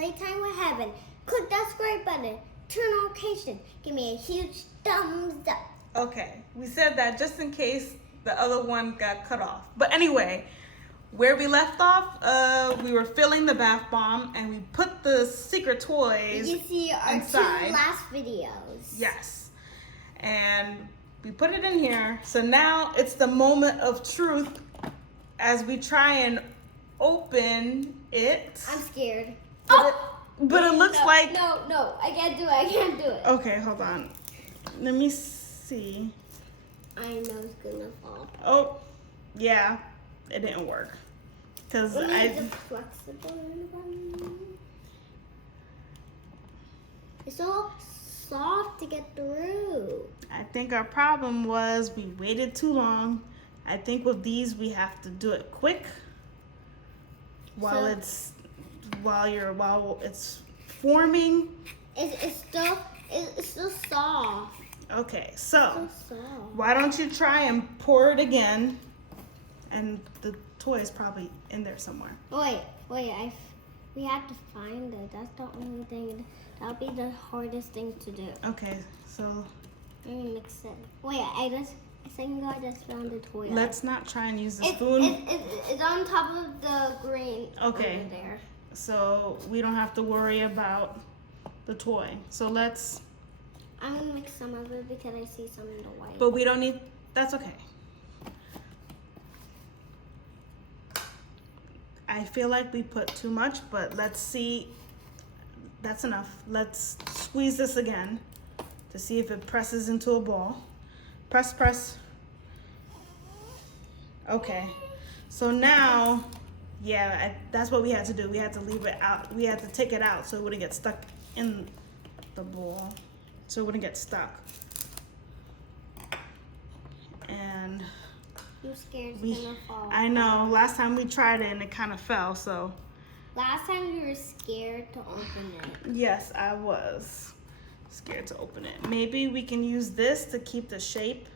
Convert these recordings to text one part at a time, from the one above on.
Playtime with Heaven. Click that subscribe button. Turn on notifications. Give me a huge thumbs up. Okay, we said that just in case the other one got cut off. But anyway, where we left off, we were filling the bath bomb and we put the secret toys You can see our inside. 2 last videos. Yes. And we put it in here. So now it's the moment of truth as we try and open it. I'm scared. But it looks like... No, I can't do it. Okay, hold on. Let me see. I know it's gonna fall. Oh, yeah, it didn't work. Because flexible one. It's so soft to get through. I think our problem was we waited too long. I think with these we have to do it quick while it's forming. It's still soft. Okay, so So soft. why don't you try and pour it again? And the toy is probably in there somewhere. Wait, we have to find it. That's the only thing. That'll be the hardest thing to do. Okay, so Mix it. Wait, I think I just found the toy. let's not try and use the spoon. It's on top of the green. Okay. Over there. So we don't have to worry about the toy. So let's, I'm gonna mix some of it because I see some in the white. but we don't need, that's okay. I feel like we put too much, but let's see. That's enough. Let's squeeze this again to see if it presses into a ball. Press. Okay. So now, yeah, that's what we had to do. We had to leave it out. We had to take it out so it wouldn't get stuck in the ball. So it wouldn't get stuck. And I'm scared it's gonna fall. I know. Last time we tried it and it kind of fell, so. Last time you were scared to open it. Yes, I was scared to open it. Maybe we can use this to keep the shape.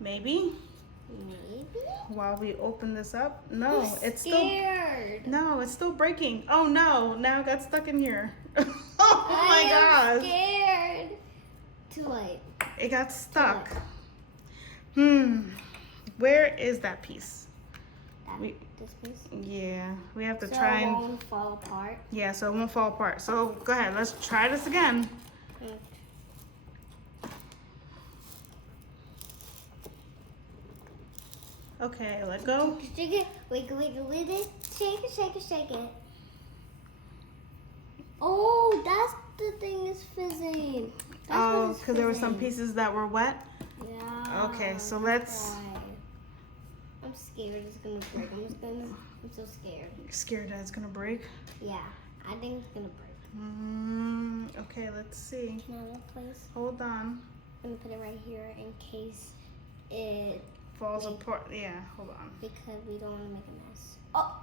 Maybe. While we open this up. No, it's scared. It's still breaking. Oh no, now it got stuck in here. Oh my gosh. I'm scared. Too late. It got stuck. Where is that piece? This piece? Yeah, we have to So try it and... won't fall apart. Yeah, so it won't fall apart. So go ahead, let's try this again. Okay, let go. Shake it. Wiggle it. Shake it. Oh, that's the thing is fizzing. Oh, because there were some pieces that were wet? Yeah. Okay, so let's... Why? I'm scared it's gonna break. I'm so scared. You're scared that it's gonna break? Yeah, I think it's gonna break. Okay, let's see. Can I have that, please? Hold on. I'm gonna put it right here in case it Falls apart. Yeah, hold on. because we don't want to make a mess. Oh,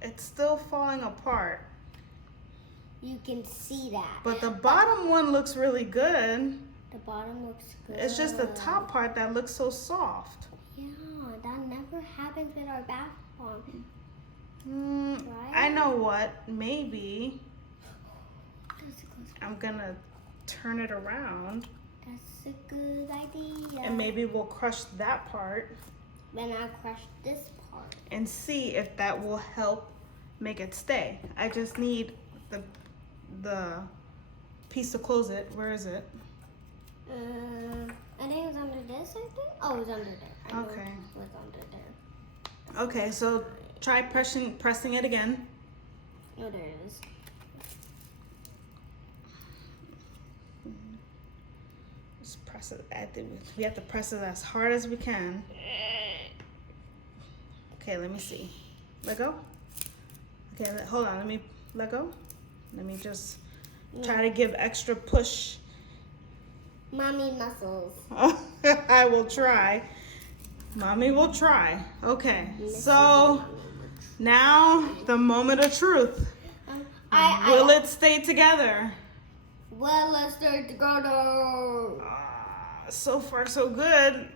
It's still falling apart. you can see that. But the bottom one looks really good. The bottom looks good. It's just the top part that looks so soft. Yeah, that never happens with our bath bomb. Right? I know what. Maybe That's I'm gonna turn it around a good idea. and maybe we'll crush that part Then I'll crush this part. and see if that will help make it stay. I just need the piece to close it. Where is it? I think it's under this, I think. Oh, it's under there. I know Okay. it was under there. Okay, so try pressing it again. Oh, there it is. Just press it. We have to press it as hard as we can. Okay, let me see. Let go. Okay, hold on. Let me let go. Let me just try to give extra push. Mommy muscles. I will try. Mommy will try. Okay, so now the moment of truth. Will it stay together? Well, let's start to go. So far, so good.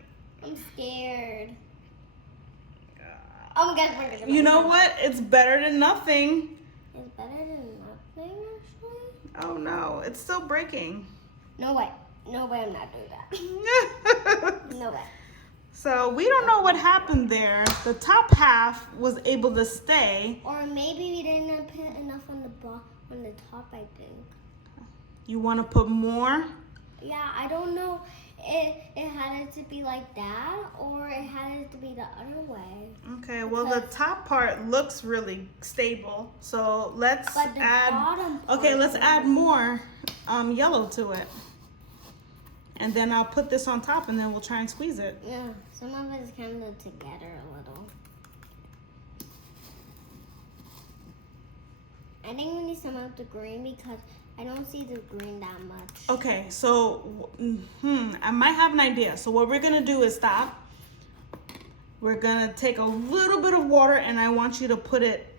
I'm scared. Oh my god. You know what? It's better than nothing. It's better than nothing, actually. Oh no, it's still breaking. No way. No way I'm not doing that. No way. So we don't know what happened there. The top half was able to stay. Or maybe we didn't put enough on the top, I think. You want to put more? Yeah, I don't know. It had it to be like that, or it had it to be the other way. Okay, well the top part looks really stable, so let's add. Okay, let's add more yellow to it, and then I'll put this on top, and then we'll try and squeeze it. Yeah, some of it's kind of together a little. I think we need some of the green because I don't see the green that much. Okay, so I might have an idea. So what we're gonna do is stop. We're gonna take a little bit of water, and I want you to put it,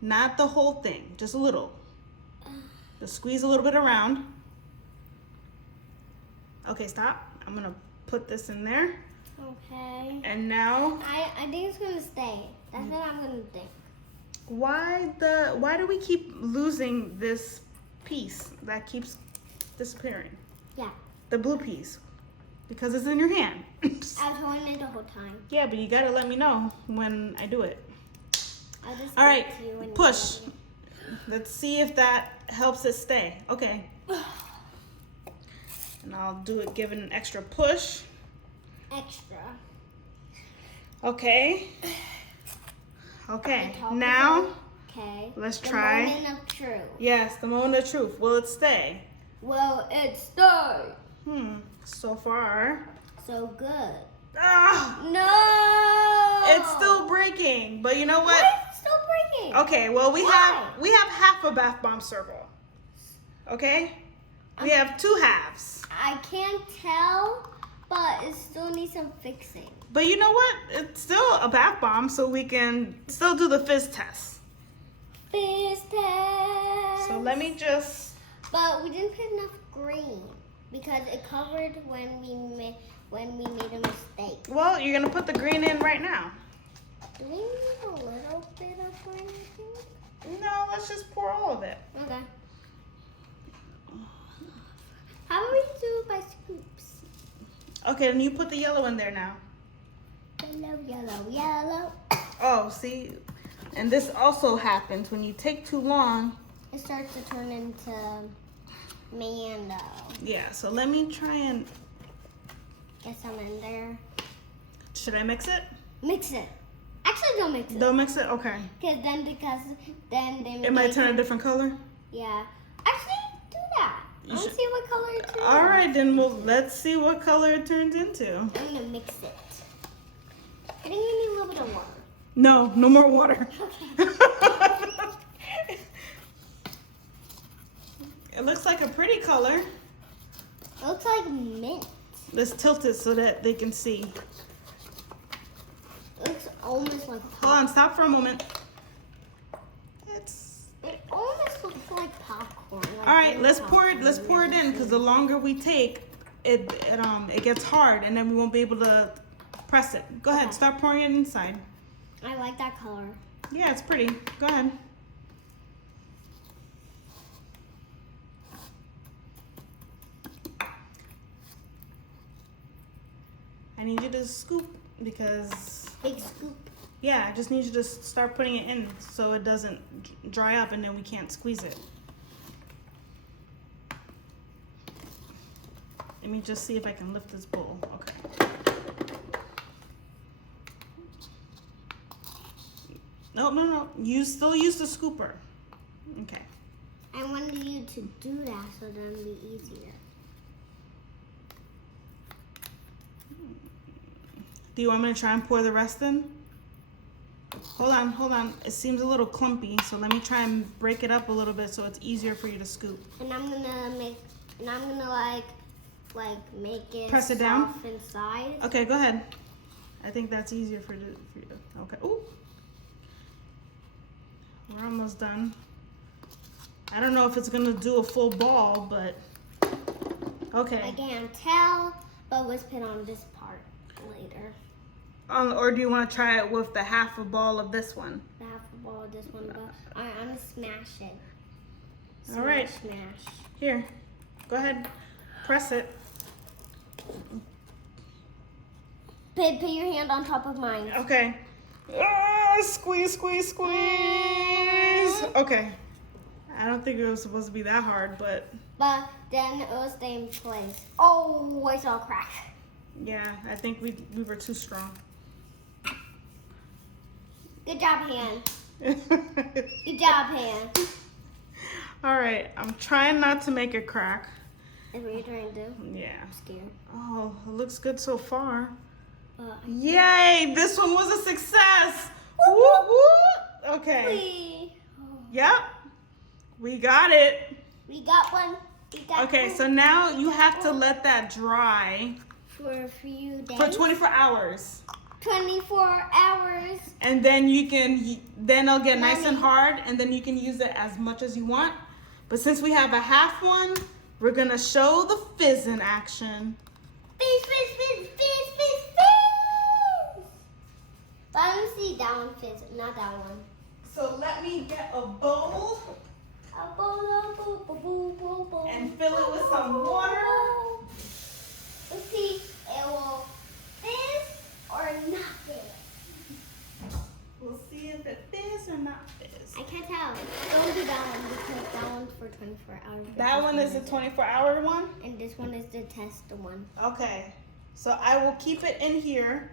not the whole thing, just a little. Just squeeze a little bit around. Okay, stop. I'm gonna put this in there. Okay. And now I think it's gonna stay. That's what I'm gonna think. Why do we keep losing this piece that keeps disappearing? Yeah. The blue piece. Because it's in your hand. I was holding it the whole time. Yeah, but you gotta let me know when I do it. I'll just all right, to you when push. Let's see if that helps it stay. Okay. And I'll do it, give it an extra push. Extra. Okay. Okay, now let's try. The moment of truth. Yes, the moment of truth. Will it stay? Will it stay? So far. So good. Ah! No! It's still breaking, but you know what? Why is it still breaking? Okay, well we have half a bath bomb circle. Okay? We have two halves. I can't tell, but it still needs some fixing. But you know what? It's still a bath bomb, so we can still do the fizz test. Fizz test. So let me just. But we didn't put enough green because it covered when we made a mistake. Well, you're gonna put the green in right now. Do we need a little bit of green, I think? No, let's just pour all of it. Okay. How about we do it by scoops? Okay, then you put the yellow in there now. Yellow, yellow, yellow. Oh, see? And this also happens when you take too long. It starts to turn into Mando. Yeah, so let me try and. Get some in there. Should I mix it? Mix it. Actually, don't mix it. Don't mix it? Okay. Because then they It might turn a different color? Yeah. Actually, do that. You Let's see what color it turns. All right, then let's see what color it turns into. I'm going to mix it. I think we need a little bit of water. No more water. Okay. It looks like a pretty color. It looks like mint. Let's tilt it so that they can see. It looks almost like Hold on, stop for a moment. It almost looks like popcorn. Like all right, let's pour it in, because the longer we take, it gets hard, and then we won't be able to press it. Go ahead, start pouring it inside. I like that color. Yeah, it's pretty. Go ahead. I need you to scoop because. Big scoop. Yeah, I just need you to start putting it in so it doesn't dry up and then we can't squeeze it. Let me just see if I can lift this bowl. Okay. No. You still use the scooper. Okay. I wanted you to do that so then it'd be easier. Do you want me to try and pour the rest in? Hold on. It seems a little clumpy, so let me try and break it up a little bit so it's easier for you to scoop. And I'm gonna like make it press it down inside. Okay, go ahead. I think that's easier for you. Okay. Ooh. We're almost done. I don't know if it's gonna do a full ball, but okay. I can't tell, but let's put on this part later. Or do you want to try it with the half a ball of this one? The half a ball hold this one, but I'm gonna smash it. Smash, All right. Smash. Here, go ahead, press it. Put your hand on top of mine. Okay. Squeeze, squeeze, squeeze. Okay. I don't think it was supposed to be that hard, but. But then it will stay in place. Oh, I saw a crack. Yeah, I think we were too strong. Good job, hand. Good job, hand. All right, I'm trying not to make a crack. Is what you're trying to do? Yeah. I'm scared. Oh, it looks good so far. Yay, this one was a success. Woo, woo. Okay. Yep, we got it. We got one. Okay, so now you have to let that dry for a few days. For 24 hours. 24 hours. And then then it'll get nice and hard, and then you can use it as much as you want. But since we have a half one, we're gonna show the fizz in action. Fizz, fizz, fizz, fizz, fizz, fizz. But I don't see that one fizz, not that one. So let me get a bowl. And fill it with some water. Let's see, it will fizz or not fizz. We'll see if it fizz or not fizz. I can't tell. Don't do that one because that one's for 24 hours. That one is a 24-hour one? And this one is the test one. Okay. So I will keep it in here.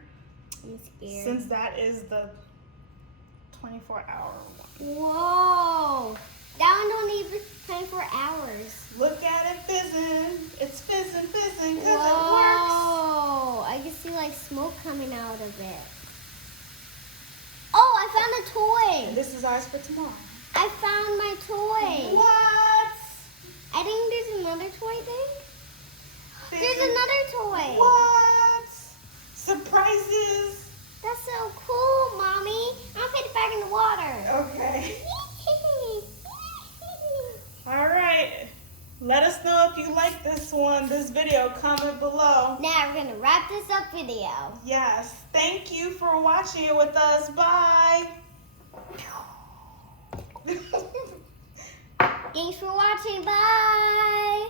I'm scared. Since that is the 24-hour one. Whoa! That one don't need 24 hours. Look at it fizzing. It's fizzing, fizzing, because it works. Whoa! I can see like smoke coming out of it. Oh, I found a toy. And this is ours for tomorrow. I found my toy. What? I think there's another toy thing. There's another toy. What? Surprises. That's so cool, Mommy. I'll put it back in the water. Okay. All right. Let us know if you like this video. Comment below. Now we're gonna wrap this up video. Yes. Thank you for watching it with us. Bye. Thanks for watching. Bye.